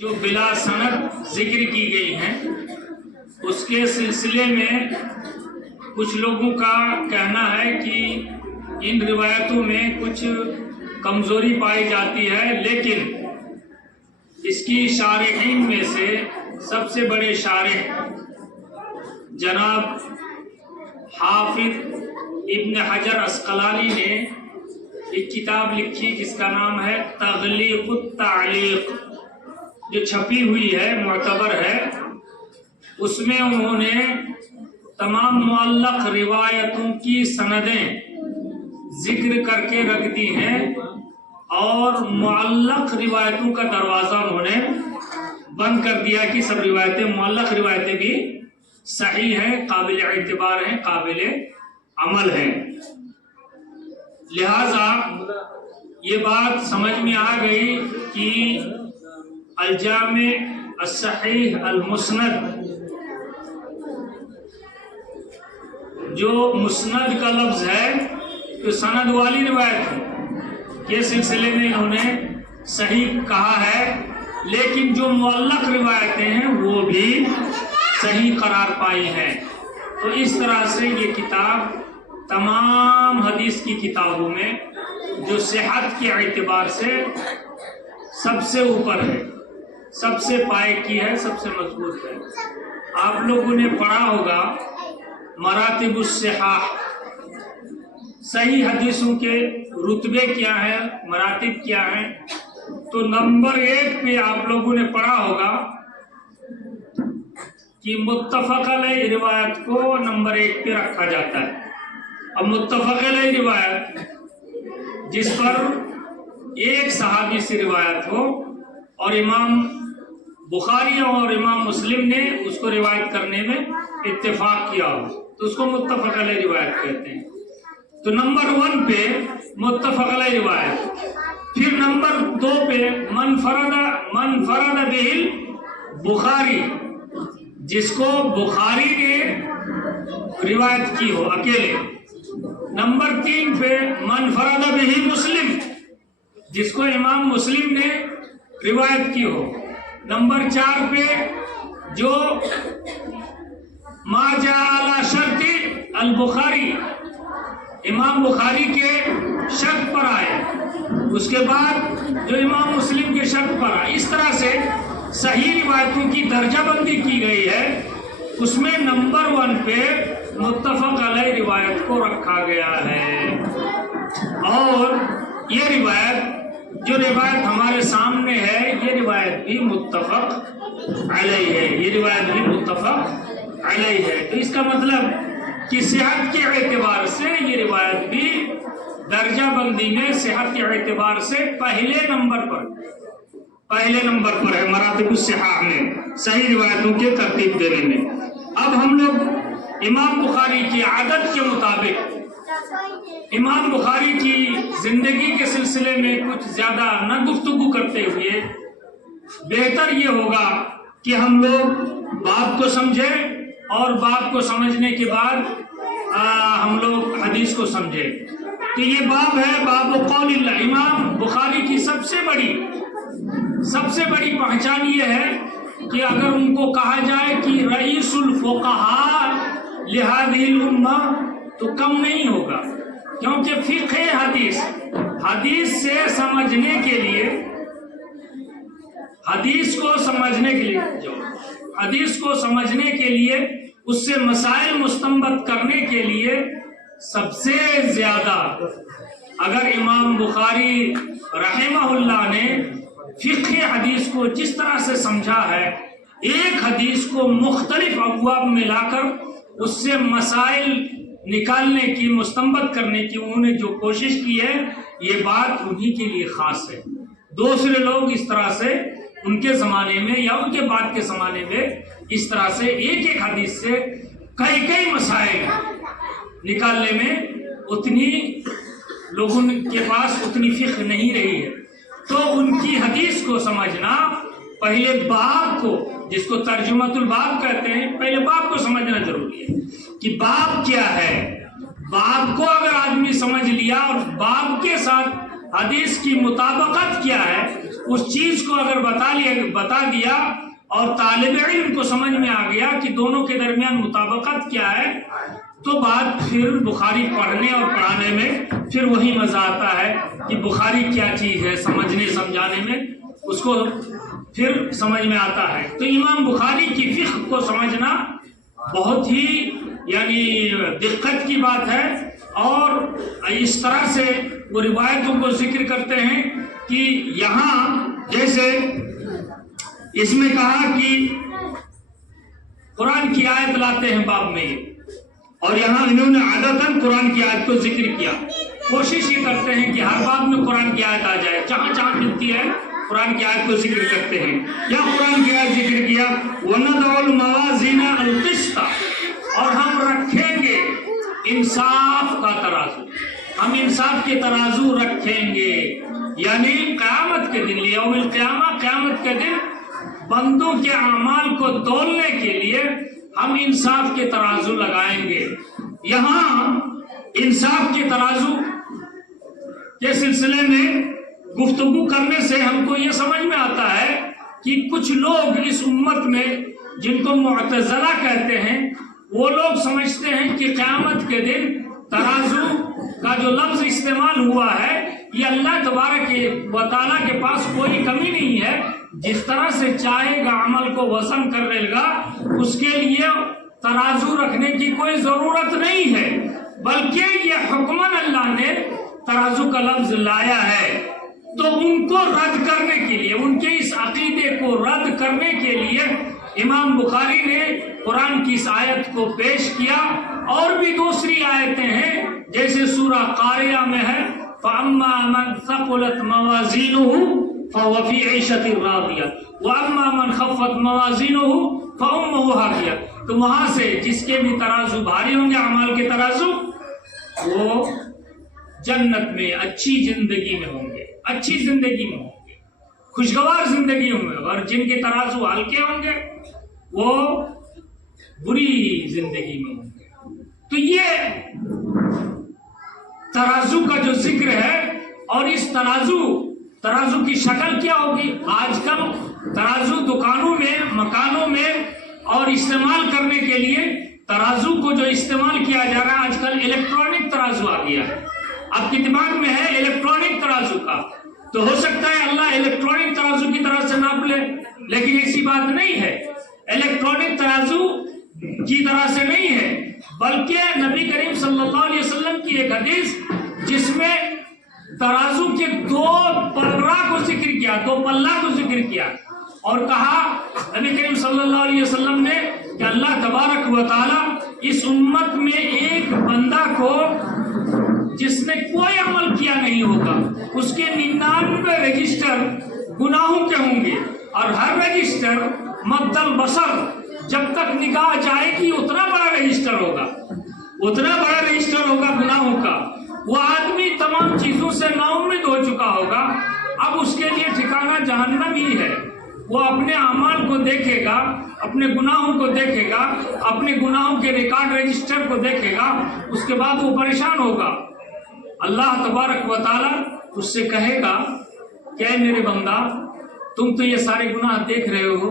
جو بلا سند ذکر کی گئی ہیں اس کے سلسلے میں کچھ لوگوں کا کہنا ہے کہ ان روایتوں میں کچھ کمزوری پائی جاتی ہے، لیکن اس کی شارحین میں سے سب سے بڑے شارح جناب حافظ ابن حجر عسقلانی نے ایک کتاب لکھی جس کا نام ہے تغلیق التعلیق، جو چھپی ہوئی ہے، معتبر ہے۔ اس میں انہوں نے تمام معلق روایتوں کی سندیں ذکر کر کے رکھ دی ہیں اور معلق روایتوں کا دروازہ انہوں نے بند کر دیا کہ سب روایتیں، معلق روایتیں بھی صحیح ہیں، قابل اعتبار ہیں، قابل عمل ہیں۔ لہذا یہ بات سمجھ میں آ گئی کہ الجامع الصحیح المسند، جو مسند کا لفظ ہے تو سند والی روایت کے سلسلے میں انہوں نے صحیح کہا ہے، لیکن جو معلق روایتیں ہیں وہ بھی صحیح قرار پائی ہیں۔ تو اس طرح سے یہ کتاب تمام حدیث کی کتابوں میں جو صحت کے اعتبار سے سب سے اوپر ہے، سب سے پائے کی ہے، سب سے مضبوط ہے۔ آپ لوگوں نے پڑھا ہوگا مراتب الصحاح، صحیح حدیثوں کے رتبے کیا ہیں، مراتب کیا ہیں۔ تو نمبر 1 پہ آپ لوگوں نے پڑھا ہوگا کہ متفق علیہ روایت کو نمبر 1 پہ رکھا جاتا ہے۔ اب متفق علیہ روایت جس پر ایک صحابی سے روایت ہو اور امام بخاری اور امام مسلم نے اس کو روایت کرنے میں اتفاق کیا ہو تو اس کو متفق علیہ روایت کہتے ہیں۔ تو نمبر 1 پہ متفق علیہ روایت، پھر نمبر 2 پہ من فرد بہل بخاری، جس کو بخاری نے روایت کی ہو اکیلے۔ نمبر 3 پہ من فرد بہ مسلم، جس کو امام مسلم نے روایت کی ہو۔ نمبر 4 پہ جو ما جاء علی شرط البخاری، امام بخاری کے شرط پر آئے، اس کے بعد جو امام مسلم کے شرط پر آئے۔ اس طرح سے صحیح روایتوں کی درجہ بندی کی گئی ہے، اس میں نمبر 1 پہ متفق علیہ روایت کو رکھا گیا ہے۔ اور یہ روایت جو روایت ہمارے سامنے ہے، یہ روایت بھی متفق علیہ ہے، یہ روایت بھی متفق علیہ ہے۔ تو اس کا مطلب کہ صحت کے اعتبار سے یہ روایت بھی درجہ بندی میں صحت کے اعتبار سے پہلے نمبر پر ہے، مراتب الصحاح میں، صحیح روایتوں کے ترتیب دینے میں۔ اب ہم لوگ امام بخاری کی عادت کے مطابق امام بخاری کی زندگی کے سلسلے میں کچھ زیادہ نہ گفتگو کرتے ہوئے بہتر یہ ہوگا کہ ہم لوگ باب کو سمجھیں اور باب کو سمجھنے کے بعد ہم لوگ حدیث کو سمجھیں۔ تو یہ باب ہے باب قول اللہ۔ امام بخاری کی سب سے بڑی پہچان یہ ہے کہ اگر ان کو کہا جائے کہ رئیس الفقہاء لہذہ الامہ تو کم نہیں ہوگا، کیونکہ فقہ حدیث سے سمجھنے کے لیے، حدیث کو سمجھنے کے لیے اس سے مسائل مستنبط کرنے کے لیے سب سے زیادہ اگر امام بخاری رحمہ اللہ نے فقہ حدیث کو جس طرح سے سمجھا ہے، ایک حدیث کو مختلف ابواب میں لا کر اس سے مسائل نکالنے کی، مستنبط کرنے کی انہوں نے جو کوشش کی ہے، یہ بات انہی کے لیے خاص ہے۔ دوسرے لوگ اس طرح سے ان کے زمانے میں یا ان کے بعد کے زمانے میں اس طرح سے ایک حدیث سے کئی مسائل نکالنے میں اتنی لوگوں کے پاس اتنی فقہ نہیں رہی ہے۔ تو ان کی حدیث کو سمجھنا، پہلے باب کو، جس کو ترجمۃ الباب کہتے ہیں، پہلے باب کو سمجھنا ضروری ہے کہ باب کیا ہے۔ باب کو اگر آدمی سمجھ لیا اور باب کے ساتھ حدیث کی مطابقت کیا ہے اس چیز کو اگر بتا دیا اور طالب علم کو سمجھ میں آ گیا کہ دونوں کے درمیان مطابقت کیا ہے، تو بات پھر بخاری پڑھنے اور پڑھانے میں پھر وہی مزہ آتا ہے کہ بخاری کیا چیز ہے، سمجھنے سمجھانے میں اس کو پھر سمجھ میں آتا ہے۔ تو امام بخاری کی فقہ کو سمجھنا بہت ہی یعنی دقت کی بات ہے، اور اس طرح سے وہ روایتوں کو ذکر کرتے ہیں کہ یہاں جیسے اس میں کہا کہ قرآن کی آیت لاتے ہیں باب میں، اور یہاں انہوں نے عادتاً قرآن کی آیت کو ذکر کیا۔ کوشش یہ کرتے ہیں کہ ہر باب میں قرآن کی آیت آ جائے، جہاں جہاں ملتی ہے قرآن کی آیت کو ذکر کرتے ہیں۔ یا قرآن کی آیت ذکر کیا وَنَضَعُ الْمَوَازِينَ الْقِسْطَ، اور ہم رکھیں گے انصاف کا ترازو، ہم انصاف کے ترازو رکھیں گے، یعنی قیامت کے دن، یوم القیامہ، قیامت کے دن بندوں کے اعمال کو تولنے کے لیے ہم انصاف کے ترازو لگائیں گے۔ یہاں انصاف کے ترازو کے سلسلے میں گفتگو کرنے سے ہم کو یہ سمجھ میں آتا ہے کہ کچھ لوگ اس امت میں جن کو معتزلہ کہتے ہیں، وہ لوگ سمجھتے ہیں کہ قیامت کے دن ترازو کا جو لفظ استعمال ہوا ہے یہ اللہ تبارک و تعالیٰ کے پاس کوئی کمی نہیں ہے، جس طرح سے چاہے گا عمل کو وزن کر لے گا، اس کے لیے ترازو رکھنے کی کوئی ضرورت نہیں ہے، بلکہ یہ حکماً اللہ نے ترازو کا لفظ لایا ہے۔ تو ان کو رد کرنے کے لیے، ان کے اس عقیدے کو رد کرنے کے لیے امام بخاری نے قرآن کی اس آیت کو پیش کیا، اور بھی دوسری آیتیں ہیں جیسے سورہ قاریہ میں ہے فَأَمَّا مَنْ ثَقُلَتْ مَوَازِينُهُ فَهُوَ فِي عِيشَةٍ رَاضِيَةٍ وَأَمَّا مَنْ خَفَّتْ مَوَازِينُهُ فَأُمُّهُ هَاوِيَةٌ۔ تو وہاں سے جس کے بھی ترازو بھاری ہوں گے، اعمال کے ترازو، وہ جنت میں اچھی زندگی میں ہوں گے، اچھی زندگی میں ہوں گے، خوشگوار زندگی میں، اور جن کے ترازو ہلکے ہوں گے وہ بری زندگی میں ہوں گے۔ تو یہ ترازو کا جو ذکر ہے، اور اس ترازو کی شکل کیا ہوگی؟ آج کل ترازو دکانوں میں، مکانوں میں اور استعمال کرنے کے لیے ترازو کو جو استعمال کیا جا رہا ہے، آج کل الیکٹرانک ترازو آ گیا ہے۔ آپ کے دماغ میں ہے الیکٹرانک ترازو کا، تو ہو سکتا ہے اللہ الیکٹرانک ترازو کی طرح سے ناپ لے، لیکن ایسی بات نہیں ہے، الیکٹرانک ترازو کی طرح سے نہیں ہے، بلکہ نبی کریم صلی اللہ علیہ وسلم کی ایک حدیث جس میں ترازو کے دو پلہ کو ذکر کیا اور کہا نبی کریم صلی اللہ علیہ وسلم نے کہ اللہ تبارک و تعالی اس امت میں ایک بندہ کو جس نے کوئی عمل کیا نہیں ہوگا، اس کے 99 رجسٹر گناہوں کے ہوں گے، اور ہر رجسٹر مد البصر، جب تک نگاہ جائے گی اتنا بڑا رجسٹر ہوگا گناہوں کا۔ وہ آدمی تمام چیزوں سے نا امید ہو چکا ہوگا، اب اس کے لیے ٹھکانہ جہنم ہی ہے۔ وہ اپنے اعمال کو دیکھے گا، اپنے گناہوں کو دیکھے گا، اپنے گناہوں کے ریکارڈ رجسٹر کو دیکھے گا، اس کے بعد وہ پریشان ہوگا۔ اللہ تبارک و تعالیٰ اس سے کہے گا کہ اے میرے بندہ، تم تو یہ سارے گناہ دیکھ رہے ہو،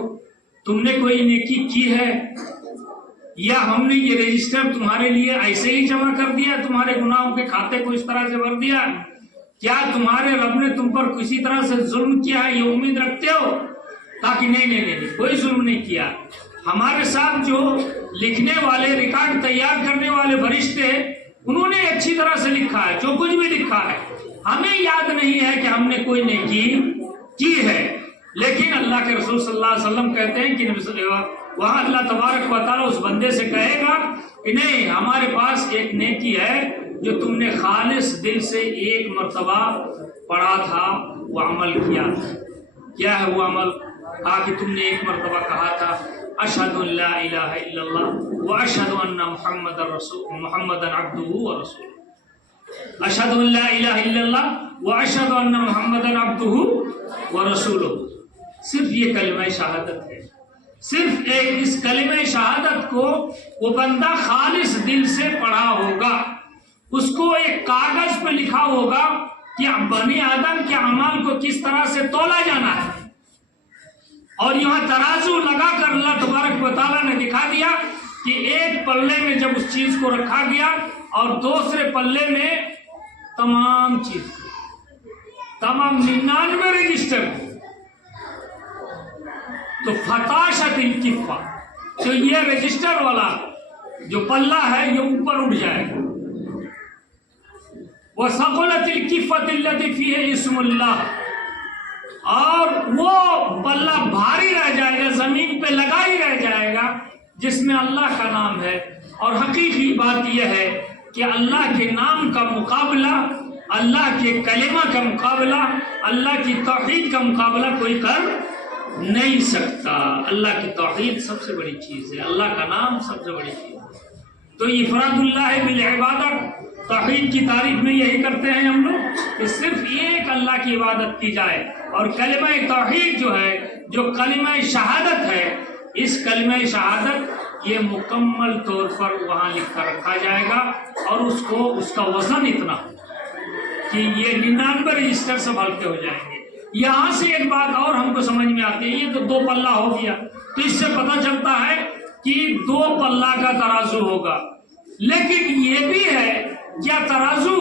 تم نے کوئی نیکی کی ہے یا ہم نے یہ رجسٹر تمہارے لیے ایسے ہی جمع کر دیا، تمہارے گناہوں کے کھاتے کو اس طرح سے بھر دیا؟ کیا تمہارے رب نے تم پر کسی طرح سے ظلم کیا ہے، یہ امید رکھتے ہو؟ تاکہ نہیں، کوئی ظلم نہیں کیا۔ ہمارے ساتھ جو لکھنے والے، ریکارڈ تیار کرنے والے فرشتے، انہوں نے اچھی طرح سے لکھا ہے، جو کچھ بھی لکھا ہے، ہمیں یاد نہیں ہے کہ ہم نے کوئی نیکی کی ہے۔ لیکن اللہ کے رسول صلی اللہ علیہ وسلم کہتے ہیں کہ وہاں اللہ تبارک و تعالیٰ اس بندے سے کہے گا کہ نہیں، ہمارے پاس ایک نیکی ہے جو تم نے خالص دل سے ایک مرتبہ پڑھا تھا، وہ عمل کیا۔ کیا ہے وہ عمل؟ کہا کہ تم نے ایک مرتبہ کہا تھا اشہد ان لا الہ الا اللہ واشہد ان محمد عبدہ ورسولہ، اشہد ان لا الہ الا اللہ واشہد ان محمد عبدہ ورسولہ۔ صرف یہ کلمہ شہادت ہے، صرف اس کلمہ شہادت کو وہ بندہ خالص دل سے پڑھا ہوگا، اس کو ایک کاغذ پہ لکھا ہوگا کہ بنی آدم کے اعمال کو کس طرح سے تولا جانا ہے، اور یہاں ترازو لگا کر اللہ تبارک و تعالیٰ نے دکھا دیا کہ ایک پلے میں جب اس چیز کو رکھا گیا اور دوسرے پلے میں تمام چیز، تمام 99 رجسٹر، تو فتاشت الکفہ، تو یہ رجسٹر والا جو پلہ ہے یہ اوپر اٹھ جائے گا، وَثَقُلَتِ الْكِفَّةِ الَّتِي فِيهَا اسْمُ اللَّهِ، اور وہ پلہ بھاری رہ جائے گا، زمین پہ لگا ہی رہ جائے گا جس میں اللہ کا نام ہے۔ اور حقیقی بات یہ ہے کہ اللہ کے نام کا مقابلہ، اللہ کے کلمہ کا مقابلہ، اللہ کی توحید کا مقابلہ کوئی کر نہیں سکتا۔ اللہ کی توحید سب سے بڑی چیز ہے، اللہ کا نام سب سے بڑی چیز ہے۔ تو افراد اللہ بالعبادت، توحید کی تعریف میں یہی کرتے ہیں ہم لوگ کہ صرف ایک اللہ کی عبادت کی جائے، اور کلمہ توحید جو ہے، جو کلمہ شہادت ہے، اس کلمہ شہادت یہ مکمل طور پر وہاں لکھ کر رکھا جائے گا، اور اس کا وزن اتنا کہ یہ 99 رجسٹر سب ہلکے ہو جائیں گے۔ یہاں سے ایک بات اور ہم کو سمجھ میں آتی ہے، یہ تو 2 پلہ ہو گیا، تو اس سے پتہ چلتا ہے کہ 2 پلہ کا ترازو ہوگا، لیکن یہ بھی ہے کیا ترازو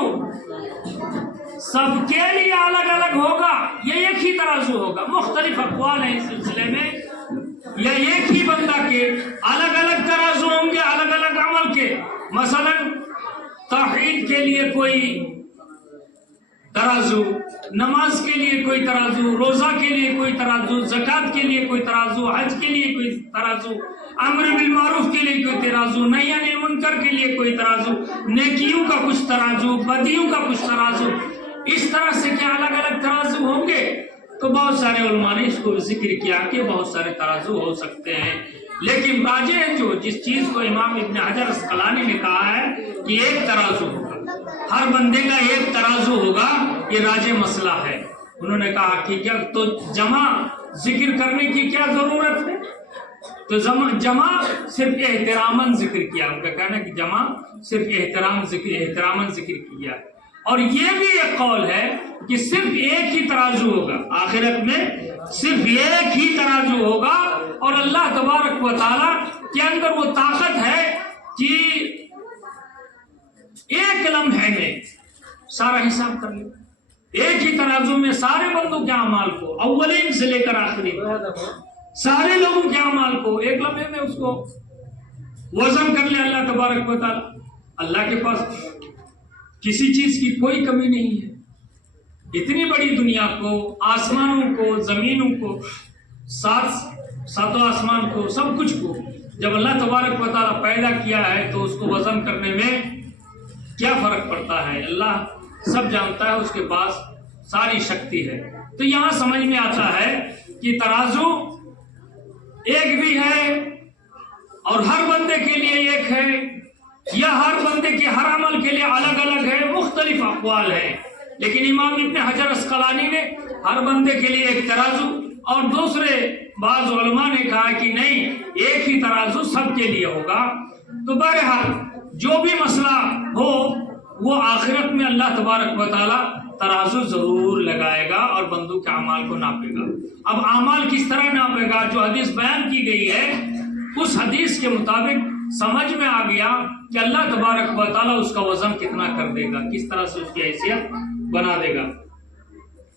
سب کے لیے الگ الگ ہوگا یا ایک ہی ترازو ہوگا؟ مختلف اقوال ہیں اس سلسلے میں، یا ایک ہی بندہ کے الگ الگ ترازو ہوں گے الگ الگ عمل کے؟ مثلا توحید کے لیے کوئی ترازو، نماز کے لیے کوئی ترازو، روزہ کے لیے کوئی ترازو، زکوٰۃ کے لیے کوئی ترازو، حج کے لیے کوئی ترازو، امر بالمعروف کے لیے کوئی ترازو، نہی عن المنکر کے لیے کوئی ترازو، نیکیوں کا کچھ ترازو، بدیوں کا کچھ ترازو، اس طرح سے کیا الگ الگ ترازو ہوں گے؟ تو بہت سارے علماء نے اس کو ذکر کیا کہ بہت سارے ترازو ہو سکتے ہیں، لیکن راجح ہے جو جس چیز کو امام ابن حجر اسقلانی نے کہا ہے کہ ایک ترازو ہوگا، ہر بندے کا ایک ترازو ہوگا، یہ راجح مسئلہ ہے۔ انہوں نے کہا کہ کیا تو جمع ذکر کرنے کی کیا ضرورت ہے؟ تو جمع صرف احتراماً ذکر کیا، ان کا کہنا ہے کہ جمع صرف احتراماً ذکر کیا، اور یہ بھی ایک قول ہے کہ صرف ایک ہی ترازو ہوگا، آخرت میں صرف ایک ہی ترازو ہوگا، اور اللہ تبارک و تعالیٰ کے اندر وہ طاقت ہے کہ ایک لمحے میں سارا حساب کر لے، ایک ہی ترازو میں سارے بندوں کے اعمال کو، اولین سے لے کر آخرین سارے لوگوں کے اعمال کو ایک لمحے میں اس کو وزن کر لے اللہ تبارک و تعالیٰ۔ اللہ کے پاس کسی چیز کی کوئی کمی نہیں ہے، اتنی بڑی دنیا کو، آسمانوں کو، زمینوں کو، ساتوں آسمان کو، سب کچھ کو جب اللہ تبارک و تعالیٰ پیدا کیا ہے تو اس کو وزن کرنے میں کیا فرق پڑتا ہے؟ اللہ سب جانتا ہے، اس کے پاس ساری شکتی ہے۔ تو یہاں سمجھ میں آتا ہے کہ ترازو ایک بھی ہے اور ہر بندے کے لیے ایک ہے، یا ہر بندے کے ہر عمل کے لیے الگ الگ ہے، مختلف اقوال ہیں، لیکن امام ابن حجر اسقلانی نے ہر بندے کے لیے ایک ترازو، اور دوسرے بعض علماء نے کہا کہ نہیں، ایک ہی ترازو سب کے لیے ہوگا۔ تو بہرحال جو بھی مسئلہ ہو وہ آخرت میں اللہ تبارک و تعالیٰ ترازو ضرور لگائے گا اور بندوں کے اعمال کو ناپے گا۔ اب اعمال کس طرح ناپے گا؟ جو حدیث بیان کی گئی ہے اس حدیث کے مطابق سمجھ میں آ گیا کہ اللہ تبارک و تعالیٰ اس کا وزن کتنا کر دے گا، کس طرح سے اس کی حیثیت بنا دے گا،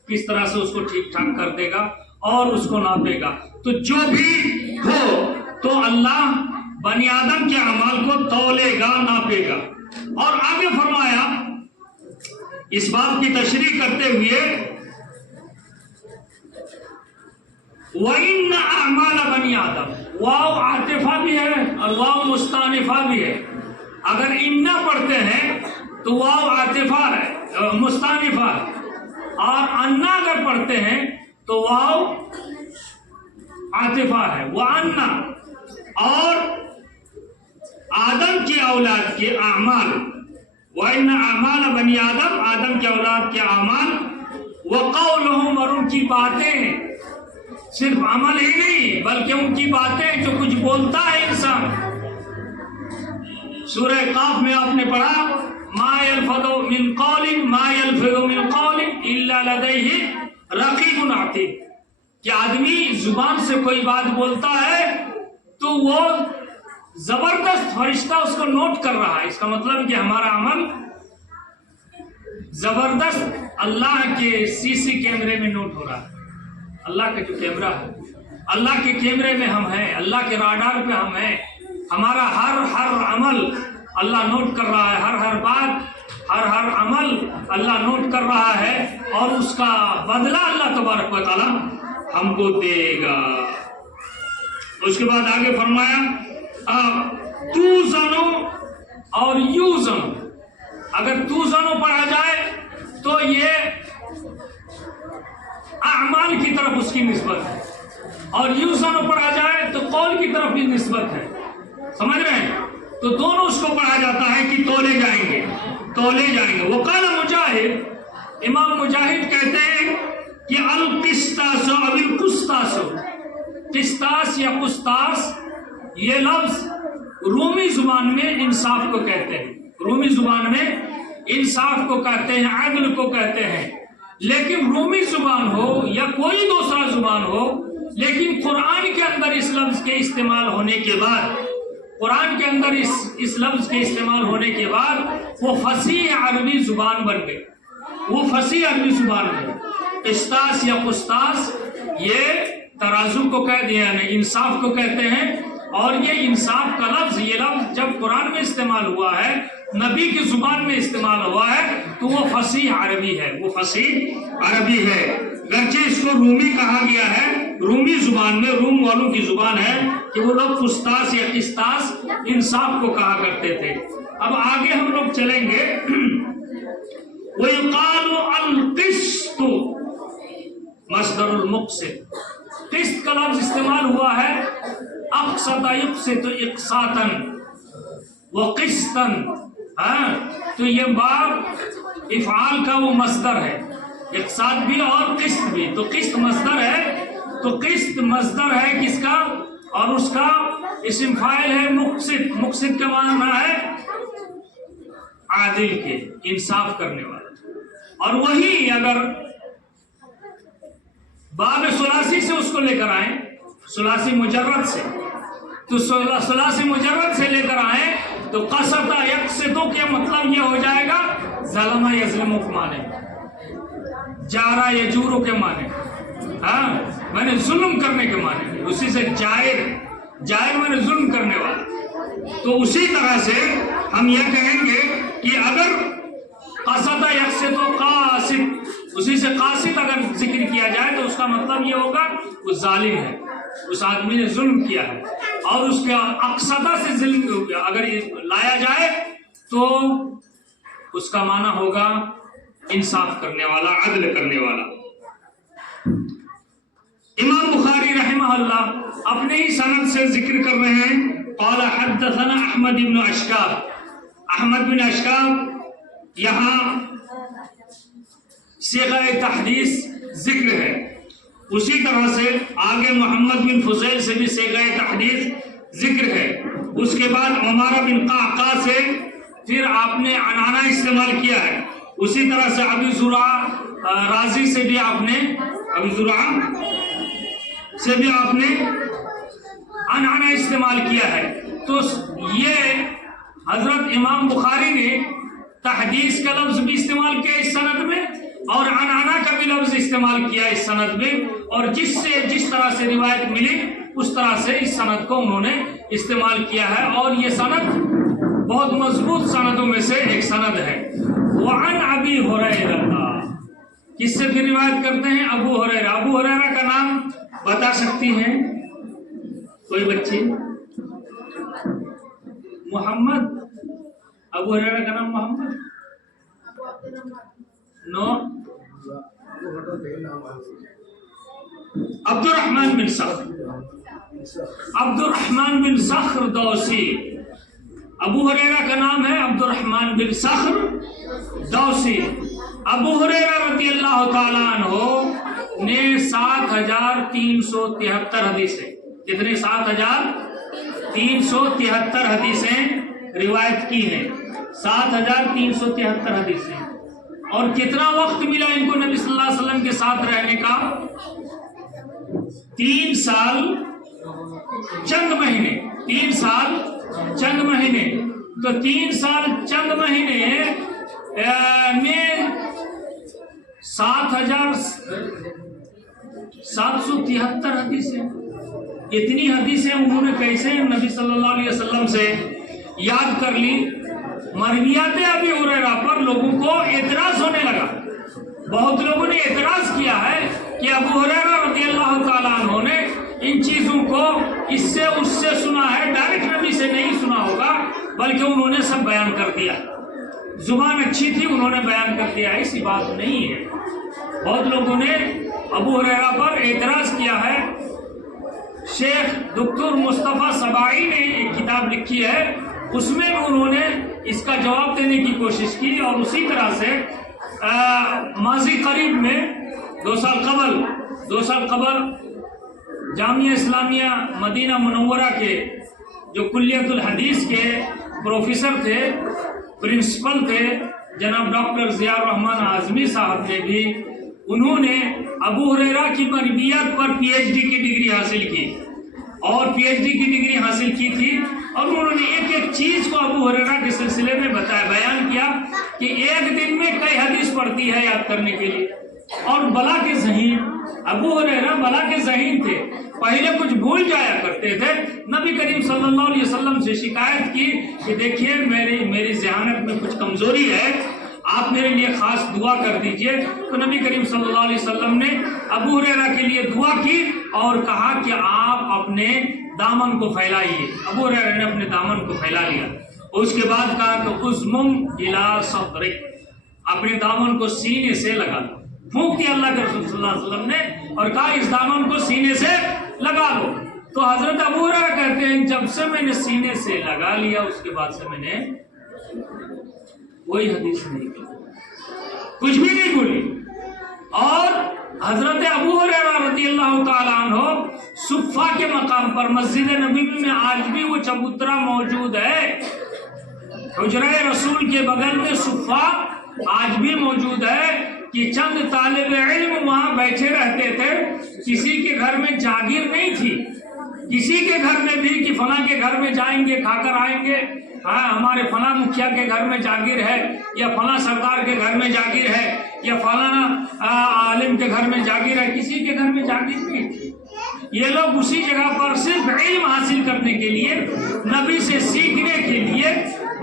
کس طرح سے اس کو ٹھیک ٹھاک کر دے گا اور اس کو ناپے گا۔ تو جو بھی ہو تو اللہ بنی آدم کے اعمال کو تولے گا، ناپے گا۔ اور آگے فرمایا اس بات کی تشریح کرتے ہوئے وَإِنَّ أَعْمَالَ بَنِي آدم، واو عاطفہ بھی ہے اور واو مستانفہ بھی ہے۔ اگر اِنَّ پڑھتے ہیں تو واو عاطفہ ہے، مستانفہ ہے، اور اَنَّا اگر پڑھتے ہیں تو واو عاطفہ ہے۔ وَأَنَّ، اور آدم کی اولاد کے اعمال، وَإِنَّ أَعْمَالَ بَنِي آدم، آدم کے اولاد کے اعمال، وَقَوْلُهُمْ، اور ان کی باتیں، صرف عمل ہی نہیں بلکہ ان کی باتیں جو کچھ بولتا ہے انسان۔ سورہ قاف میں آپ نے پڑھا ما یلفظ من قول الا لدیہ رقیب عتید، کہ آدمی زبان سے کوئی بات بولتا ہے تو وہ زبردست فرشتہ اس کو نوٹ کر رہا ہے. اس کا مطلب کہ ہمارا عمل زبردست اللہ کے سی سی کیمرے میں نوٹ ہو رہا ہے. اللہ کا جو کیمرہ ہے، اللہ کے کیمرے میں ہم ہیں، اللہ کے راڈار پہ ہم ہیں. ہمارا ہر عمل اللہ نوٹ کر رہا ہے، ہر بات، ہر عمل اللہ نوٹ کر رہا ہے، اور اس کا بدلہ اللہ تبارک و تعالی ہم کو دے گا. اس کے بعد آگے فرمایا توزنو اور یوزنو. اگر توزنو پڑھا جائے تو یہ اعمال کی طرف اس کی نسبت ہے، اور یوزنو پڑھا جائے تو قول کی طرف بھی نسبت ہے. سمجھ رہے ہیں؟ تو دونوں اس کو پڑھا جاتا ہے کہ تولے جائیں گے. وقال مجاہد، امام مجاہد کہتے ہیں کہ القسطاس او القسطاس، قسطاس یا قسطاس، یہ لفظ رومی زبان میں انصاف کو کہتے ہیں. رومی زبان میں انصاف کو کہتے ہیں، عدل کو کہتے ہیں. لیکن رومی زبان ہو یا کوئی دوسرا زبان ہو، لیکن قرآن کے اندر اس لفظ کے استعمال ہونے کے بعد، قرآن کے اندر اس لفظ کے استعمال ہونے کے بعد وہ فصیح عربی زبان بن گئی. وہ فصیح عربی زبان ہے. قسطاس یا قسطاس یہ ترازو کو کہہ دیا ہے، انصاف کو کہتے ہیں. اور یہ انصاف کا لفظ، یہ لفظ جب قرآن میں استعمال ہوا ہے، نبی کی زبان میں استعمال ہوا ہے، تو وہ فصیح عربی ہے. وہ فصیح عربی ہے. گرچہ اس کو رومی کہا گیا ہے، رومی زبان میں، روم والوں کی زبان ہے کہ وہ لوگ قسطاس یا قسطاس انصاف کو کہا کرتے تھے. اب آگے ہم لوگ چلیں گے. وَيُقَالُ الْقِسْطُ مصدر المقسط. قسط کا لفظ استعمال ہوا ہے اقسط یقسط اقساطا وقسطا. تو یہ باب افعال کا وہ مصدر ہے، اقساط بھی اور قسط بھی. تو قسط مصدر ہے، تو قسط مصدر ہے کس کا؟ اور اس کا اسم فاعل ہے مقسط. مقسط کا معنی ہے عادل کے، انصاف کرنے والا. اور وہی اگر باب ثلاثی سے اس کو لے کر آئیں، ثلاثی مجرد سے، تو ثلاثی مجرد سے لے کر آئیں تو قسط یقسطو کے مطلب یہ ہو جائے گا ظلم یظلم کے معنی، جارا یجورو کے معنی، میں نے ظلم کرنے کے معنی. اسی سے جائر میں نے ظلم کرنے والا. تو اسی طرح سے ہم یہ کہیں گے کہ اگر قسط یقسط و قاسط، اسی سے قاسط اگر ذکر کیا جائے تو اس کا مطلب یہ ہوگا وہ ظالم ہے، اس آدمی نے ظلم کیا ہے. اور اس کے اقصدہ سے ظلم اگر لایا جائے تو اس کا معنی ہوگا انصاف کرنے والا، عدل کرنے والا. امام بخاری رحمہ اللہ اپنے ہی سند سے ذکر کر رہے ہیں. قال حدثنا احمد بن اشکاب. احمد بن اشکاب یہاں صیغہ تحدیث ذکر ہے. اسی طرح سے آگے محمد بن فضیل سے بھی صیغہ تحدیث ذکر ہے. اس کے بعد عمارہ بن قعقاع سے پھر آپ نے عنعنہ استعمال کیا ہے. اسی طرح سے ابی زرعہ رازی سے بھی آپ نے، ابی زرعہ سے بھی آپ نے عنعنہ استعمال کیا ہے. تو یہ حضرت امام بخاری نے تحدیث کا لفظ بھی استعمال کیا اس سند میں، اور عنعنہ کا بھی لفظ استعمال کیا اس سند میں. اور جس طرح سے روایت ملی اس طرح سے اس سند کو انہوں نے استعمال کیا ہے. اور یہ سند بہت مضبوط سندوں میں سے ایک سند ہے. وعن ابی ہریرہ، کس سے بھی روایت کرتے ہیں؟ ابو ہریرہ. ابو ہریرہ کا نام بتا سکتی ہیں کوئی بچی؟ محمد. ابو ہریرہ کا نام محمد؟ نو. عبد الرحمن بن صخر. عبد الرحمن بن صخر دوسی. ابو ہریرہ کا نام ہے عبد الرحمن بن صخر دوسی. ابو ہریرہ رضی اللہ تعالیٰ عنہ نے 7373 حدیثیں، کتنے؟ 7373 حدیثیں روایت کی ہیں. 7373 حدیثیں. اور کتنا وقت ملا ان کو نبی صلی اللہ علیہ وسلم کے ساتھ رہنے کا؟ 3 سال چند مہینے. 3 سال چند مہینے. تو 3 سال چند مہینے میں 7773 حدیثیں. اتنی حدیثیں انہوں نے کیسے نبی صلی اللہ علیہ وسلم سے یاد کر لی؟ مرویات ابی ہریرہ پر لوگوں کو اعتراض ہونے لگا. بہت لوگوں نے اعتراض کیا ہے کہ ابو ہریرہ رضی اللہ تعالیٰ عنہ نے ان چیزوں کو اس سے اس سے سنا ہے، ڈائریکٹ نبی سے نہیں سنا ہوگا، بلکہ انہوں نے سب بیان کر دیا. زبان اچھی تھی، انہوں نے بیان کر دیا. ایسی بات نہیں ہے. بہت لوگوں نے ابو ہریرہ پر اعتراض کیا ہے. شیخ دکتور مصطفیٰ سبائی نے ایک کتاب لکھی ہے، اس میں بھی انہوں نے اس کا جواب دینے کی کوشش کی. اور اسی طرح سے ماضی قریب میں 2 سال قبل جامعہ اسلامیہ مدینہ منورہ کے جو کلیت الحدیث کے پروفیسر تھے، پرنسپل تھے، جناب ڈاکٹر ضیاء الرحمن اعظمی صاحب نے بھی انہوں نے ابو ہریرہ کی مرویات پر پی ایچ ڈی کی ڈگری حاصل کی. اور پی ایچ ڈی کی ڈگری حاصل کی تھی. اور انہوں نے ایک ایک چیز کو ابو ہریرہ کے سلسلے میں بیان کیا کہ ایک دن میں کئی حدیث پڑھتی ہے یاد کرنے کے لیے. اور بلا کے ذہین ابو ہریرہ بلا کے ذہین تھے. پہلے کچھ بھول جایا کرتے تھے. نبی کریم صلی اللہ علیہ وسلم سے شکایت کی کہ دیکھیے میری ذہانت میں کچھ کمزوری ہے، آپ میرے لیے خاص دعا کر دیجئے. تو نبی کریم صلی اللہ علیہ وسلم نے ابو ہریرہ کے لیے دعا کی اور کہا کہ آپ اپنے دامن کو پھیلائیے. ابو ہریرہ نے اپنے دامن کو پھیلا لیا. اس کے بعد کہا کہ اضمم الی صدرک، اپنے دامن کو سینے سے لگا لو. پھونک دیا اللہ کے رسول صلی اللہ علیہ وسلم نے اور کہا اس دامن کو سینے سے لگا لو. تو حضرت ابو ہریرہ کہتے ہیں جب سے میں نے سینے سے لگا لیا اس کے بعد سے میں نے کوئی حدیث نہیں کی، کچھ بھی نہیں بولی. اور حضرت ابو ہریرہ رضی اللہ تعالیٰ عنہ صفہ کے مقام پر مسجد نبوی میں آج بھی وہ چبوترا موجود ہے. حجرہ رسول کے بغل میں صفہ آج بھی موجود ہے کہ چند طالب علم وہاں بیٹھے رہتے تھے. کسی کے گھر میں جاگیر نہیں تھی، کسی کے گھر میں بھی کہ فلاں کے گھر میں جائیں گے کھا کر آئیں گے، ہاں ہمارے فلاں مکھیا کے گھر میں جاگیر ہے، یا فلاں سردار کے گھر میں جاگیر ہے، یا فلاں عالم کے گھر میں جاگیر ہے. کسی کے گھر میں جاگیر نہیں تھی. یہ لوگ اسی جگہ پر صرف علم حاصل کرنے کے لیے، نبی سے سیکھنے کے لیے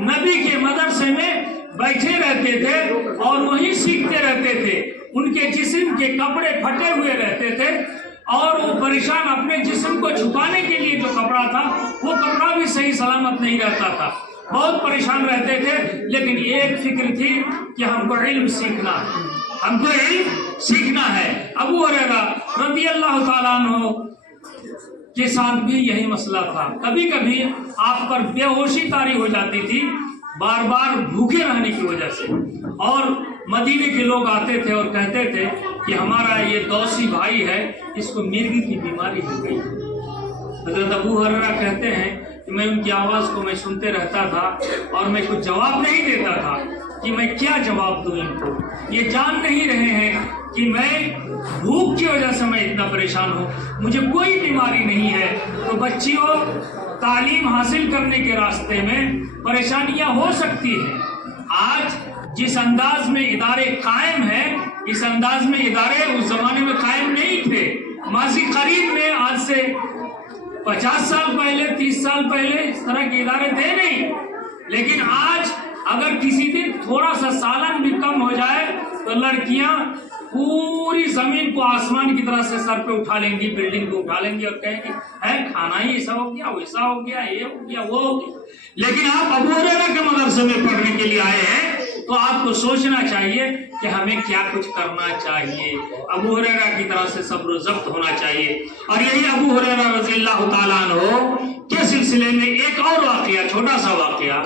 نبی کے مدرسے میں بیٹھے رہتے تھے اور وہیں سیکھتے رہتے تھے. ان کے جسم کے کپڑے پھٹے ہوئے رہتے تھے اور وہ پریشان، اپنے جسم کو چھپانے کے لیے جو کپڑا تھا وہ کپڑا بھی صحیح سلامت نہیں رہتا تھا. بہت پریشان رہتے تھے. لیکن ایک فکر تھی کہ ہم کو علم سیکھنا ہے، ہم کو علم سیکھنا ہے. ابو ہریرہ رضی اللہ تعالیٰ عنہ کے ساتھ بھی یہی مسئلہ تھا. کبھی کبھی آپ پر بے ہوشی طاری ہو جاتی تھی بار بار بھوکے رہنے کی وجہ سے. اور مدینے کے لوگ آتے تھے اور کہتے تھے کہ ہمارا یہ دوسی بھائی ہے، اس کو مرگی کی بیماری ہو گئی. حضرت ابو ہریرہ کہتے ہیں کہ میں ان کی آواز کو میں سنتے رہتا تھا اور میں کچھ جواب نہیں دیتا تھا کہ میں کیا جواب دوں ان کو. یہ جان نہیں رہے ہیں کہ میں بھوک کی وجہ سے میں اتنا پریشان ہوں، مجھے کوئی بیماری نہیں ہے. تو بچیوں، تعلیم حاصل کرنے کے راستے میں پریشانیاں ہو سکتی ہیں. آج جس انداز میں ادارے قائم ہیں، اس انداز میں ادارے اس زمانے میں قائم نہیں تھے. ماضی قریب میں آج سے 50 سال پہلے، 30 سال پہلے اس طرح کے ادارے تھے نہیں. لیکن آج اگر کسی دن تھوڑا سا سالن بھی کم ہو جائے تو لڑکیاں پوری زمین کو آسمان کی طرح سے سر پہ اٹھا لیں گی، بلڈنگ کو اٹھا لیں گی اور کہیں گی ہے کھانا ہی ایسا ہو گیا، ویسا ہو گیا، یہ ہو گیا، وہ ہو گیا. لیکن آپ ابو ہریرہ کے مدرسے میں پڑھنے کے لیے آئے ہیں تو آپ کو سوچنا چاہیے کہ ہمیں کیا کچھ کرنا چاہیے. ابو ہریرہ کی طرح سے صبر و ضبط ہونا چاہیے. اور یہی ابو ہریرہ رضی اللہ تعالیٰ عنہ کے سلسلے میں ایک اور واقعہ، چھوٹا سا واقعہ،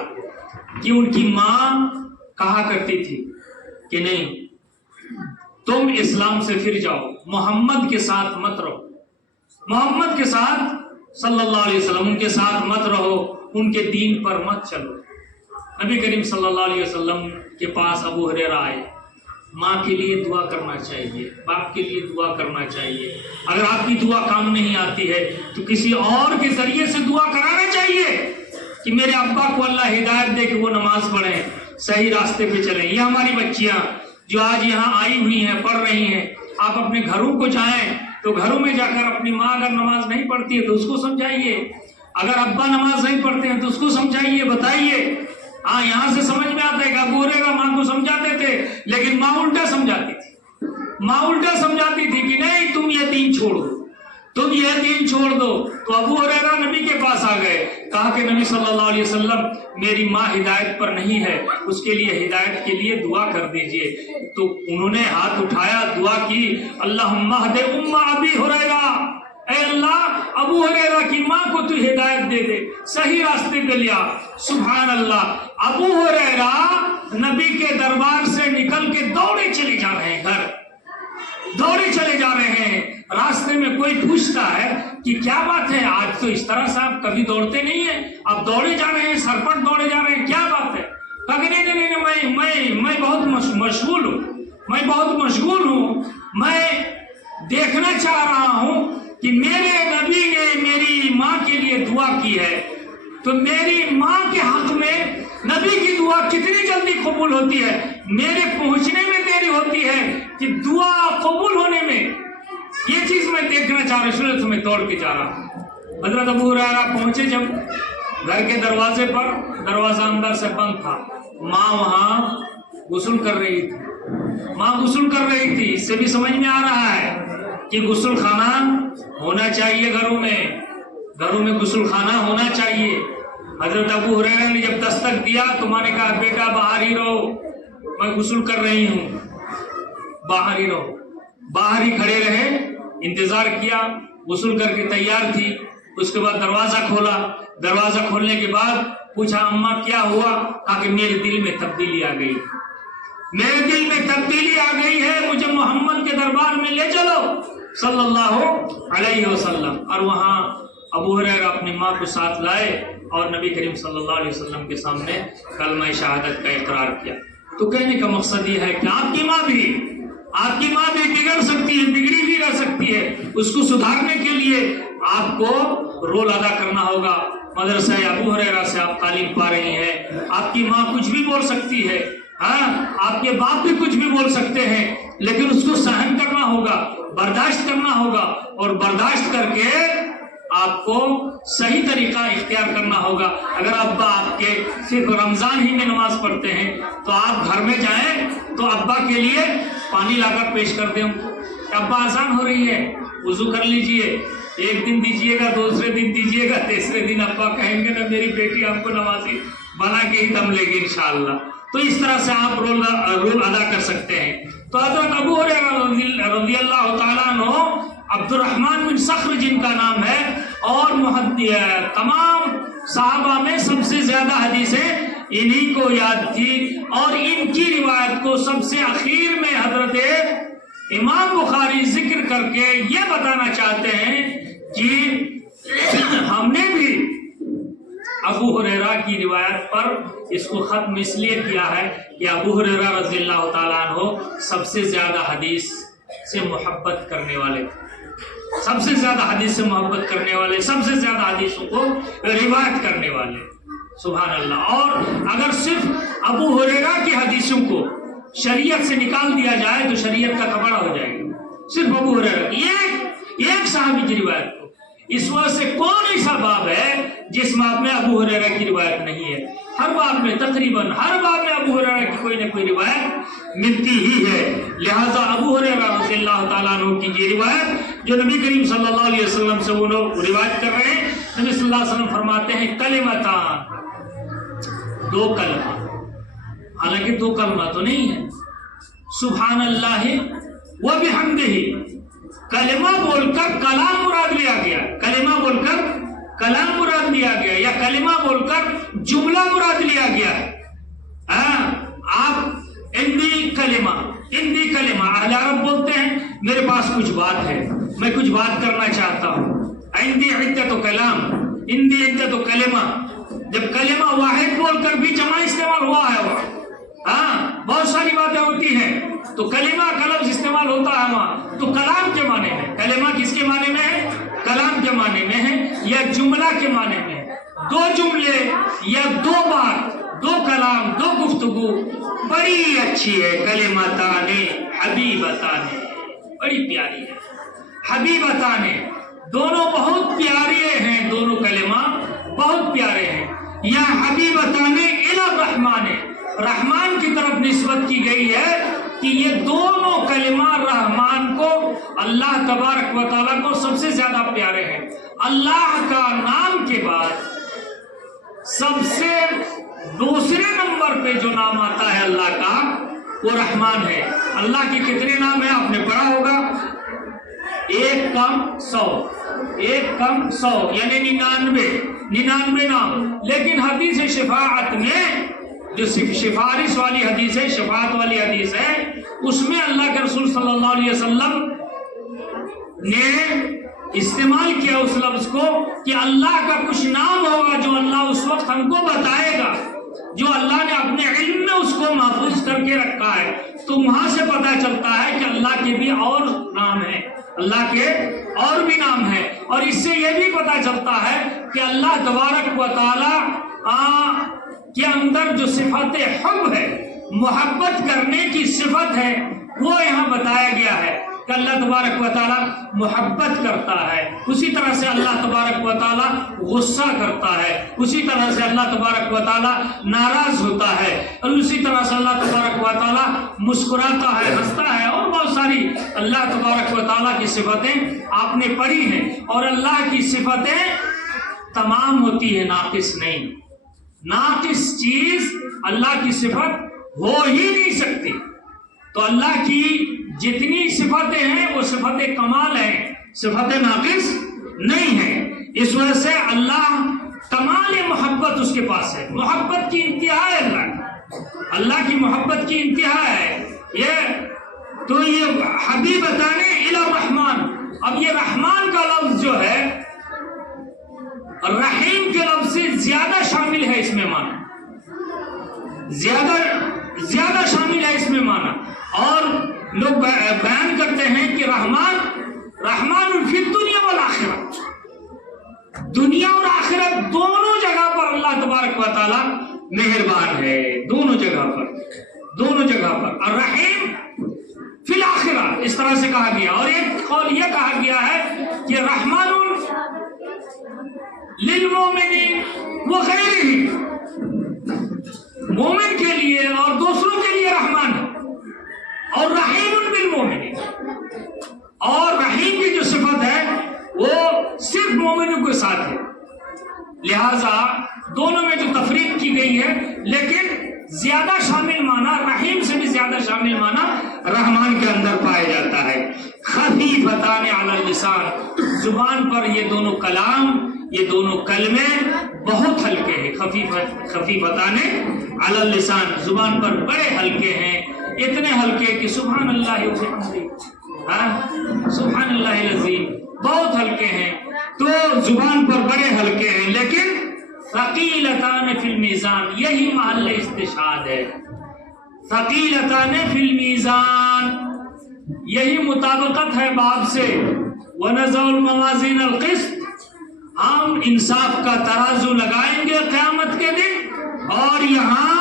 کہ ان کی ماں کہا کرتی تھی کہ نہیں، تم اسلام سے پھر جاؤ، محمد کے ساتھ مت رہو، محمد کے ساتھ صلی اللہ علیہ وسلم ان کے ساتھ مت رہو، ان کے دین پر مت چلو. نبی کریم صلی اللہ علیہ وسلم کے پاس ابو ہریرہ آئے. ماں کے لیے دعا کرنا چاہیے، باپ کے لیے دعا کرنا چاہیے. اگر آپ کی دعا کام نہیں آتی ہے تو کسی اور کے ذریعے سے دعا کرانا چاہیے کہ میرے ابا کو اللہ ہدایت دے کہ وہ نماز پڑھیں، صحیح راستے پہ چلیں. یہ ہماری بچیاں جو آج یہاں آئی ہوئی ہیں، پڑھ رہی ہیں، آپ اپنے گھروں کو جائیں تو گھروں میں جا کر اپنی ماں اگر نماز نہیں پڑھتی ہے تو اس کو سمجھائیے، اگر ابا نماز نہیں پڑھتے ہیں تو اس کو سمجھائیے، بتائیے. ہاں، یہاں سے سمجھ میں آتا ہے کہ ابو ہریرہ ماں کو سمجھاتے تھے، لیکن ماں الٹا سمجھاتی تھی. ماں الٹا سمجھاتی تھی کہ نہیں، تم یہ دین چھوڑو، تم یہ دین چھوڑ دو. تو ابو ہریرہ نبی کے پاس آ گئے، کہا کہ نبی صلی اللہ علیہ وسلم میری ماں ہدایت پر نہیں ہے، اس کے لیے ہدایت کے لیے دعا کر دیجئے. تو انہوں نے ہاتھ اٹھایا، دعا کی، اللہم اہد ام ابی ہریرہ، اے اللہ ابو ہریرہ کی ماں کو تو ہدایت دے دے، صحیح راستے پہ لیا. سبحان اللہ. ابو ہریرہ نبی کے دربار سے نکل کے دوڑے چلے جا رہے ہیں گھر، دوڑے چلے جا رہے ہیں. راستے میں کوئی پوچھتا ہے کہ کیا بات ہے، آج تو اس طرح سے آپ کبھی دوڑتے نہیں ہیں، آپ دوڑے جا رہے ہیں، سرپٹ دوڑے جا رہے ہیں، کیا بات ہے؟ کہا کہ نہیں، میں بہت مشغول ہوں، میں بہت مشغول ہوں، میں دیکھنا چاہ رہا ہوں کہ میرے نبی نے میری ماں کے لیے دعا کی ہے، تو میری ماں کے حق میں نبی کی دعا کتنی جلدی قبول ہوتی ہے، میرے پہنچنے میں دیری ہوتی ہے کہ دعا قبول ہونے میں، یہ چیز میں دیکھنا چاہ رہا ہوں، میں دوڑ کے جا رہا ہوں. حضرت ابو ہریرہ پہنچے جب گھر کے دروازے پر، دروازہ اندر سے بند تھا، ماں وہاں غسل کر رہی تھی، ماں غسل کر رہی تھی. اس سے بھی سمجھ میں آ رہا ہے کہ غسل خانہ ہونا چاہیے، گھروں میں غسل خانہ ہونا چاہیے. حضرت ابو ہریرہ نے جب دستک دیا تو ماں نے کہا بیٹا باہر ہی رہو، میں غسل کر رہی ہوں، باہر ہی رہو. باہر ہی کھڑے رہے، انتظار کیا، غسل کر کے تیار تھی. اس کے بعد دروازہ کھولا، دروازہ کھولنے کے بعد پوچھا اماں کیا ہوا؟ کہا کہ میرے دل میں تبدیلی آ گئی، میرے دل میں تبدیلی آ گئی ہے، مجھے محمد کے دربار میں لے چلو صلی اللہ علیہ وسلم. اور وہاں ابو ہریرہ اپنی ماں کو ساتھ لائے اور نبی کریم صلی اللہ علیہ وسلم کے سامنے کلمہ شہادت کا اقرار کیا. تو کہنے کا مقصد یہ ہے کہ آپ کی ماں بھی بگڑ سکتی ہے، بگڑی بھی رہ سکتی ہے، اس کو سدھارنے کے لیے آپ کو رول ادا کرنا ہوگا. مدرسہ ابو ہریرہ سے آپ تعلیم پا رہی ہیں، آپ کی ماں کچھ بھی بول سکتی ہے، ہاں آپ کے باپ بھی کچھ بھی بول سکتے ہیں، لیکن اس کو سہن کرنا ہوگا، برداشت کرنا ہوگا، اور برداشت کر کے آپ کو صحیح طریقہ اختیار کرنا ہوگا. اگر ابا آپ کے صرف رمضان ہی میں نماز پڑھتے ہیں تو آپ گھر میں جائیں تو ابا کے لیے پانی لا کر پیش کر دیں. ابا آسان ہو رہی ہے، وضو کر لیجئے، ایک دن دیجئے گا، دوسرے دن دیجئے گا، تیسرے دن ابا کہیں گے نا میری بیٹی آپ کو نمازی بنا کے ہی دم لے گی انشاءاللہ. تو اس طرح سے آپ رول ادا کر سکتے ہیں. تو حضرت ابو ہریرہ رضی اللہ تعالیٰ عنہ، عبد الرحمن بن صخر جن کا نام ہے، اور تمام صحابہ میں سب سے زیادہ حدیثیں انہی کو یاد تھی، اور ان کی روایت کو سب سے اخیر میں حضرت امام بخاری ذکر کر کے یہ بتانا چاہتے ہیں کہ ہم نے بھی ابو ہریرہ کی روایت پر اس کو ختم اس لیے کیا ہے کہ ابو ہریرہ رضی اللہ تعالیٰ عنہ سب سے زیادہ حدیث سے محبت کرنے والے، سب سے زیادہ حدیث سے محبت کرنے والے، سب سے زیادہ حدیثوں کو روایت کرنے والے. سبحان اللہ. اور اگر صرف ابو ہریرہ کی حدیثوں کو شریعت سے نکال دیا جائے تو شریعت کا کپڑا ہو جائے گا. صرف ابو ہریرہ ایک صحابی کی روایت کو، اس وجہ سے کون ایسا باب ہے جس باب میں ابو ہریرہ کی روایت نہیں ہے؟ ہر باب میں، تقریباً ہر باب میں ابو ہریرہ کی کوئی نہ کوئی روایت ملتی ہی ہے. لہذا ابو ہریرہ رضی اللہ تعالیٰ عنہ کی یہ روایت جو نبی کریم صلی اللہ علیہ وسلم سے وہ لوگ روایت کر رہے ہیں، نبی صلی اللہ علیہ وسلم فرماتے ہیں کلمتان، دو کلمہ، حالانکہ دو کلمہ تو نہیں ہے، سبحان اللہ و بحمدہ، کلمہ بول کر کلام مراد لیا گیا، کلمہ بول کر کلام مراد لیا گیا، یا کلمہ بول کر جملہ مراد لیا گیا. آپ اندی کلمہ اہل عرب بولتے ہیں میرے پاس کچھ بات ہے، میں کچھ بات کرنا چاہتا ہوں، عندی عدت کلام، اندی عدت کلمہ، جب کلمہ واحد بول کر بھی جمع استعمال ہوا ہے وہاں، ہاں بہت ساری باتیں ہوتی ہیں تو کلمہ کا لفظ استعمال ہوتا ہے وہاں، تو کلام کے معنی میں، کلمہ کس کے معنی میں ہے؟ کلام کے معنی میں ہے یا جملہ کے معنی میں ہے؟ دو جملے یا دو بات، دو کلام، دو گفتگو بڑی اچھی ہے۔ کلمتان حبیبتان، بڑی پیاری ہے، حبیبتان، دونوں بہت پیارے ہیں، دونوں کلمہ بہت پیارے ہیں۔ یا حبیبتان الی الرحمن، رحمان کی طرف نسبت کی گئی ہے کہ یہ دونوں کلمہ رحمان کو، اللہ تبارک و تعالیٰ کو سب سے زیادہ پیارے ہیں۔ اللہ کا نام کے بعد سب سے دوسرے نمبر پہ جو نام آتا ہے اللہ کا، وہ رحمان ہے۔ اللہ کے کتنے نام ہیں آپ نے پڑھا ہوگا؟ 1 کم 100، 1 کم 100 یعنی 99 نام۔ لیکن حدیث شفاعت میں جو سفارش والی حدیث ہے، شفاعت والی حدیث ہے، اس میں اللہ کے رسول صلی اللہ علیہ وسلم نے استعمال کیا اس لفظ کو کہ اللہ کا کچھ نام ہوگا جو اللہ اس وقت ہم کو بتائے گا، جو اللہ نے اپنے علم میں اس کو محفوظ کر کے رکھا ہے۔ تو وہاں سے پتہ چلتا ہے کہ اللہ کے بھی اور نام ہیں، اللہ کے اور بھی نام ہیں، اور اس سے یہ بھی پتہ چلتا ہے کہ اللہ تبارک و تعالی کے اندر جو صفت حب ہے، محبت کرنے کی صفت ہے، وہ یہاں بتایا گیا ہے کہ اللہ تبارک و تعالی محبت کرتا ہے۔ اسی طرح سے اللہ تبارک و تعالی غصہ کرتا ہے، اسی طرح سے اللہ تبارک و تعالی ناراض ہوتا ہے، اور اسی طرح سے اللہ تبارک و تعالی مسکراتا ہے، ہنستا ہے، اور بہت ساری اللہ تبارک و تعالی کی صفتیں آپ نے پڑھی ہیں۔ اور اللہ کی صفتیں تمام ہوتی ہیں، ناقص نہیں۔ ناقص چیز اللہ کی صفت ہو ہی نہیں سکتی۔ تو اللہ کی جتنی صفتیں ہیں وہ صفت کمال ہیں، صفت ناقص نہیں ہے۔ اس وجہ سے اللہ کمال محبت اس کے پاس ہے، محبت کی انتہا ہے اللہ کی محبت کی انتہا ہے۔ تو یہ حبیبتان الی الرحمن، اب یہ رحمان کا لفظ جو ہے رحیم کے لفظ سے زیادہ شامل ہے اس میں معنی، زیادہ شامل ہے اس میں معنی۔ اور لوگ بیان کرتے ہیں کہ رحمان فی الدنیا والآخرہ، دنیا اور آخرت دونوں جگہ پر اللہ تبارک و تعالی مہربان ہے، دونوں جگہ پر۔ اور رحیم فی الآخرہ اس طرح سے کہا گیا۔ اور ایک قول یہ کہا گیا ہے کہ رحمان للمومنین وغیرہ، مومن کے لیے اور دوسروں کے لیے رحمان ہے، اور رحیم بالمومنین، اور رحیم کی جو صفت ہے وہ صرف مومنوں کے ساتھ ہے۔ لہذا دونوں میں جو تفریق کی گئی ہے، لیکن زیادہ شامل معنی، رحیم سے بھی زیادہ شامل معنی رحمان کے اندر پایا جاتا ہے۔ خفیفتان علی اللسان، زبان پر یہ دونوں کلام، یہ دونوں کلمے بہت ہلکے ہیں۔ خفیفتان علی اللسان، زبان پر بڑے ہلکے ہیں، اتنے ہلکے کہ سبحان اللہ وبحمدہ، سبحان اللہ العظیم، بہت ہلکے ہیں۔ تو زبان پر بڑے ہلکے ہیں، لیکن ثقیلتان فی المیزان، یہی محل استشہاد ہے۔ ثقیلتان فی المیزان، یہی مطابقت ہے باب سے۔ وَنَزَعُ الْمَوَازِينَ الْقِسْطَ، ہم انصاف کا ترازو لگائیں گے قیامت کے دن، اور یہاں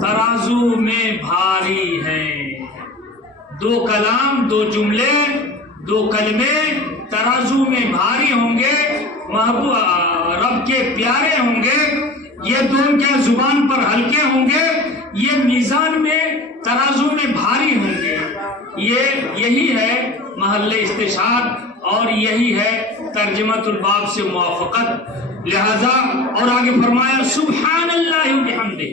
ترازو میں بھاری ہیں۔ دو کلام، دو جملے، دو کلمے ترازو میں بھاری ہوں گے، محبوب رب کے پیارے ہوں گے۔ یہ دونوں کیا زبان پر ہلکے ہوں گے، یہ میزان میں ترازو میں بھاری ہوں گے۔ یہی ہے محل استشہاد، اور یہی ہے ترجمۃ الباب سے موافقت۔ لہذا اور آگے فرمایا سبحان اللہ وبحمدہ،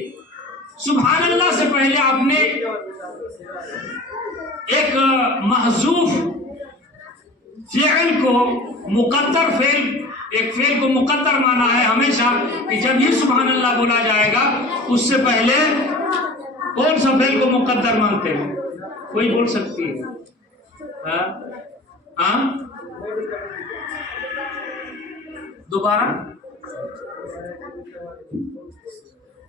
سبحان اللہ سے پہلے آپ نے ایک محذوف فعل کو مقدر فعل، ایک فعل کو مقدر مانا ہے ہمیشہ کہ جب یہ سبحان اللہ بولا جائے گا اس سے پہلے کون سا فعل کو مقدر مانتے ہیں؟ کوئی بول سکتی ہے؟ دوبارہ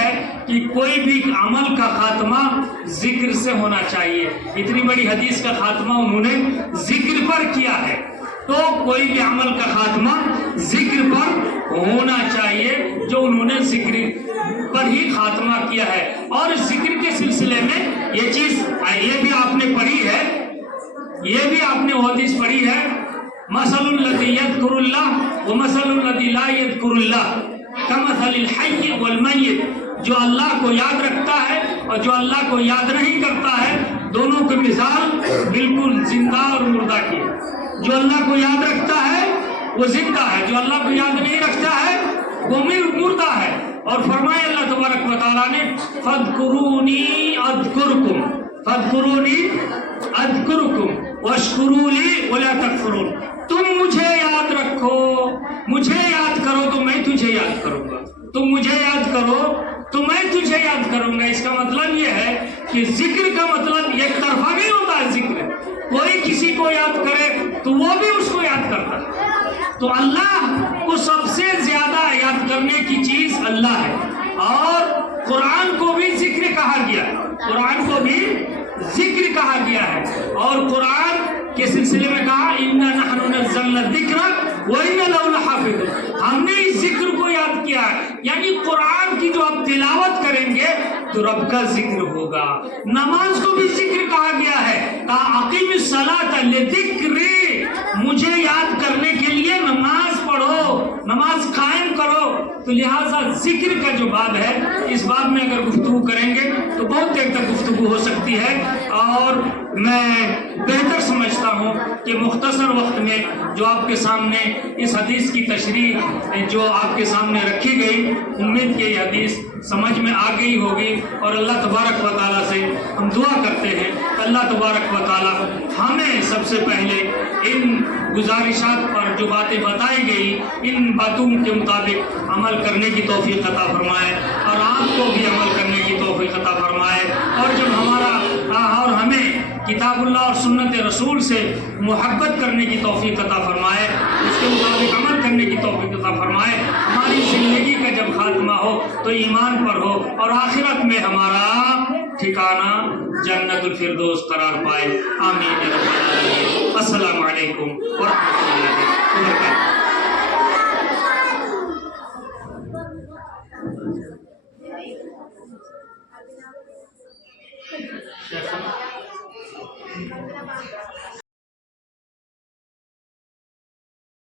ہے کہ کوئی بھی عمل کا خاتمہ ذکر سے ہونا چاہیے. اتنی بڑی حدیث کا خاتمہ انہوں نے ذکر پر کیا ہے، تو کوئی بھی عمل کا خاتمہ ذکر پر ہونا چاہیے جو انہوں نے ذکر پر ہی خاتمہ کیا ہے. اور ذکر کے سلسلے میں یہ چیز یہ بھی آپ نے پڑھی ہے، یہ بھی آپ نے حدیث پڑھی ہے، مثل الذی یذکر اللہ ومثل الذی لا یذکر اللہ کمثل الحی والمیت. جو اللہ کو یاد رکھتا ہے اور جو اللہ کو یاد نہیں کرتا ہے، دونوں کی مثال بالکل زندہ اور مردہ کی. جو اللہ کو یاد رکھتا ہے وہ زندہ ہے، جو اللہ کو یاد نہیں رکھتا ہے وہ مردہ ہے. اور فرمایا اللہ تبارک و تعالیٰ نے فاذکرونی اذکرکم فاذکرونی اذکرکم واشکروا لی ولا تکفرون. تم مجھے یاد رکھو، مجھے یاد کرو تو میں تجھے یاد کروں گا، تم مجھے یاد کرو تو میں تجھے یاد کروں گا. اس کا مطلب یہ ہے کہ ذکر کا مطلب ایک طرفہ نہیں ہوتا ہے. ذکر کوئی کسی کو یاد کرے تو وہ بھی اس کو یاد کرتا ہے. تو اللہ کو سب سے زیادہ یاد کرنے کی چیز اللہ ہے. اور قرآن کو بھی ذکر کہا گیا ہے، قرآن کو بھی ذکر کہا گیا ہے. اور قرآن کے سلسلے میں کہا اِنَّا نَحْنُ نَزَّلْنَا الذِّكْرَ وَإِنَّا لَهُ لَحَافِظُونَ. ہم نے اس ذکر کو یاد کیا ہے، یعنی قرآن کی جو آپ تلاوت کریں گے تو رب کا ذکر ہوگا. نماز کو بھی ذکر کہا گیا ہے، کہا اقیم الصلاۃ لذکری، مجھے یاد کرنے کے لیے نماز پڑھو، نماز قائم کرو. تو لہٰذا ذکر کا جو باب ہے، اس باب میں اگر گفتگو کریں گے تو بہت دیر تک گفتگو ہو سکتی ہے. اور میں بہتر سمجھتا ہوں کہ مختصر وقت میں جو آپ کے سامنے اس حدیث کی تشریح جو آپ کے سامنے رکھی گئی، امید کہ یہ حدیث سمجھ میں آ گئی ہوگی. اور اللہ تبارک و تعالیٰ سے ہم دعا کرتے ہیں اللہ تبارک و تعالیٰ ہمیں سب سے پہلے ان گزارشات پر جو باتیں بتائی گئی ان باتوں کے مطابق عمل کرنے کی توفیق عطا فرمائے، اور آپ کو بھی عمل کرنے کی توفیق عطا فرمائے. اور جب اور ہمیں کتاب اللہ اور سنت رسول سے محبت کرنے کی توفیق عطا فرمائے، اس کے مطابق عمل کرنے کی توفیق عطا فرمائے. ہماری زندگی کا جب خاتمہ ہو تو ایمان پر ہو، اور آخرت میں ہمارا ٹھکانہ جنت الفردوس قرار پائے. آمین یا رب العالمین. السلام علیکم ورحمۃ اللہ وبرکاتہ.